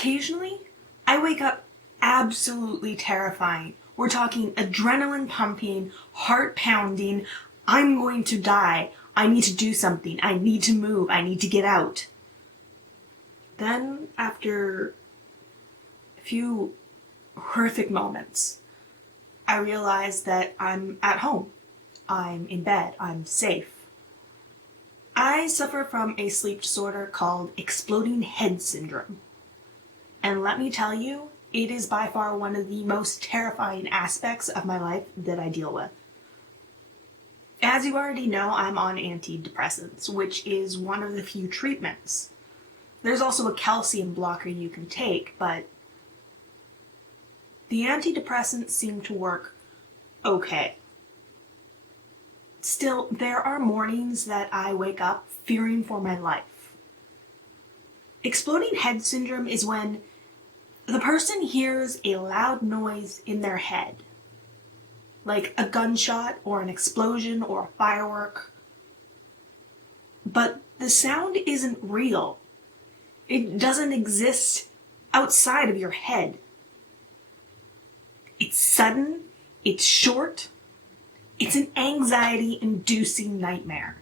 Occasionally, I wake up absolutely terrifying. We're talking adrenaline pumping, heart pounding. I'm going to die. I need to do something. I need to move. I need to get out. Then, after a few horrific moments, I realize that I'm at home. I'm in bed. I'm safe. I suffer from a sleep disorder called exploding head syndrome. And let me tell you, it is by far one of the most terrifying aspects of my life that I deal with. As you already know, I'm on antidepressants, which is one of the few treatments. There's also a calcium blocker you can take, but the antidepressants seem to work okay. Still, there are mornings that I wake up fearing for my life. Exploding head syndrome is when the person hears a loud noise in their head, like a gunshot or an explosion or a firework, but the sound isn't real. It doesn't exist outside of your head. It's sudden, it's short, it's an anxiety-inducing nightmare.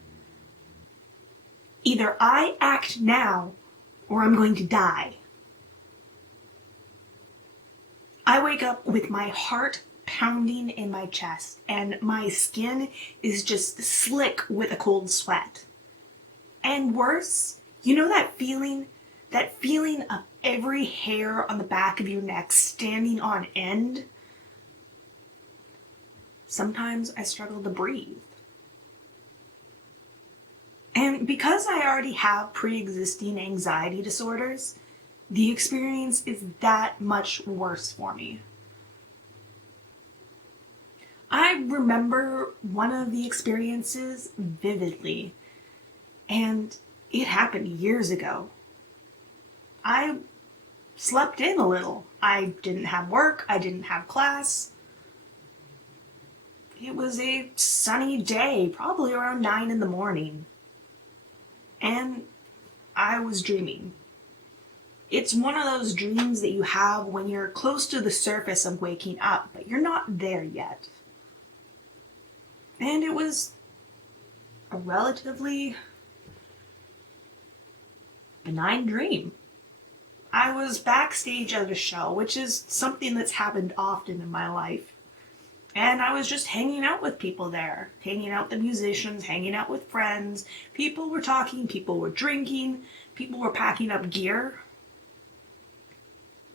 Either I act now or I'm going to die. I wake up with my heart pounding in my chest and my skin is just slick with a cold sweat. And worse, you know that feeling of every hair on the back of your neck standing on end? Sometimes I struggle to breathe. And because I already have pre-existing anxiety disorders, the experience is that much worse for me. I remember one of the experiences vividly, and it happened years ago. I slept in a little. I didn't have work, I didn't have class. It was a sunny day, probably around 9 in the morning. And I was dreaming. It's one of those dreams that you have when you're close to the surface of waking up, but you're not there yet. And it was a relatively benign dream. I was backstage at a show, which is something that's happened often in my life. And I was just hanging out with people there, hanging out with the musicians, hanging out with friends. People were talking, people were drinking, people were packing up gear.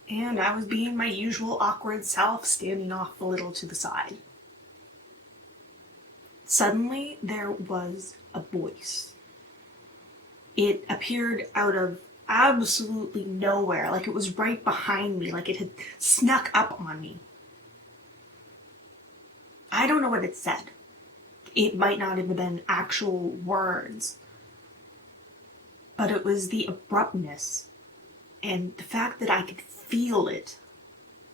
And I was being my usual awkward self, standing off a little to the side. Suddenly, there was a voice. It appeared out of absolutely nowhere, like it was right behind me, like it had snuck up on me. I don't know what it said. It might not have been actual words, but it was the abruptness and the fact that I could feel it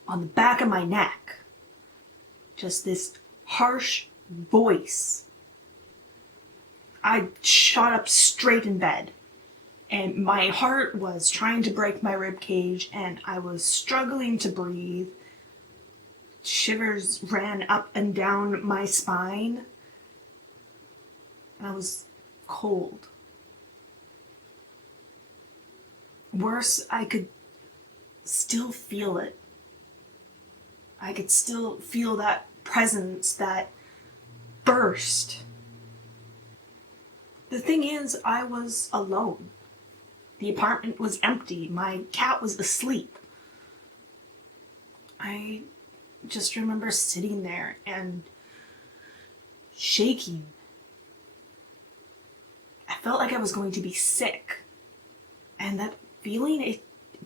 on the back of my neck. Just this harsh voice. I shot up straight in bed, and my heart was trying to break my rib cage, and I was struggling to breathe. Shivers ran up and down my spine. I was cold. Worse, I could still feel it. I could still feel that presence, that burst. The thing is, I was alone. The apartment was empty. My cat was asleep. I just remember sitting there and shaking. I felt like I was going to be sick. And that feeling, it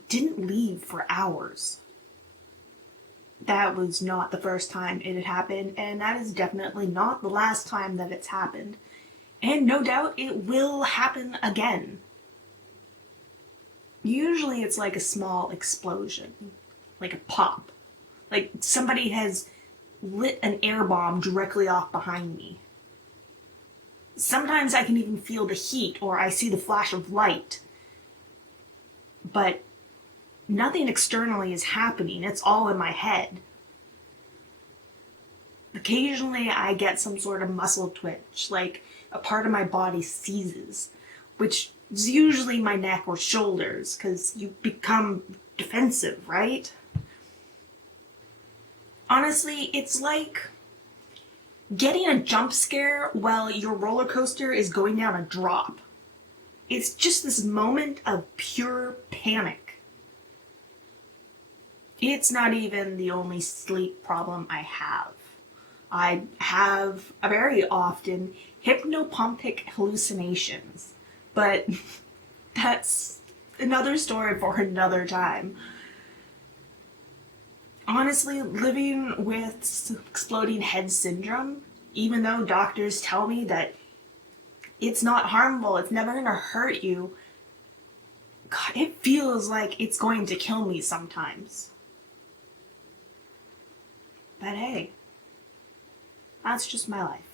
didn't leave for hours. That was not the first time it had happened, and that is definitely not the last time that it's happened. And no doubt it will happen again. Usually it's like a small explosion, like a pop. Like somebody has lit an air bomb directly off behind me. Sometimes I can even feel the heat or I see the flash of light. But nothing externally is happening. It's all in my head. Occasionally I get some sort of muscle twitch, like a part of my body seizes, which is usually my neck or shoulders, because you become defensive, right? Honestly, it's like getting a jump scare while your roller coaster is going down a drop. It's just this moment of pure panic. It's not even the only sleep problem I have. I have very often hypnopompic hallucinations, but that's another story for another time. Honestly, living with exploding head syndrome, even though doctors tell me that it's not harmful, it's never gonna hurt you, God, it feels like it's going to kill me sometimes. But hey, that's just my life.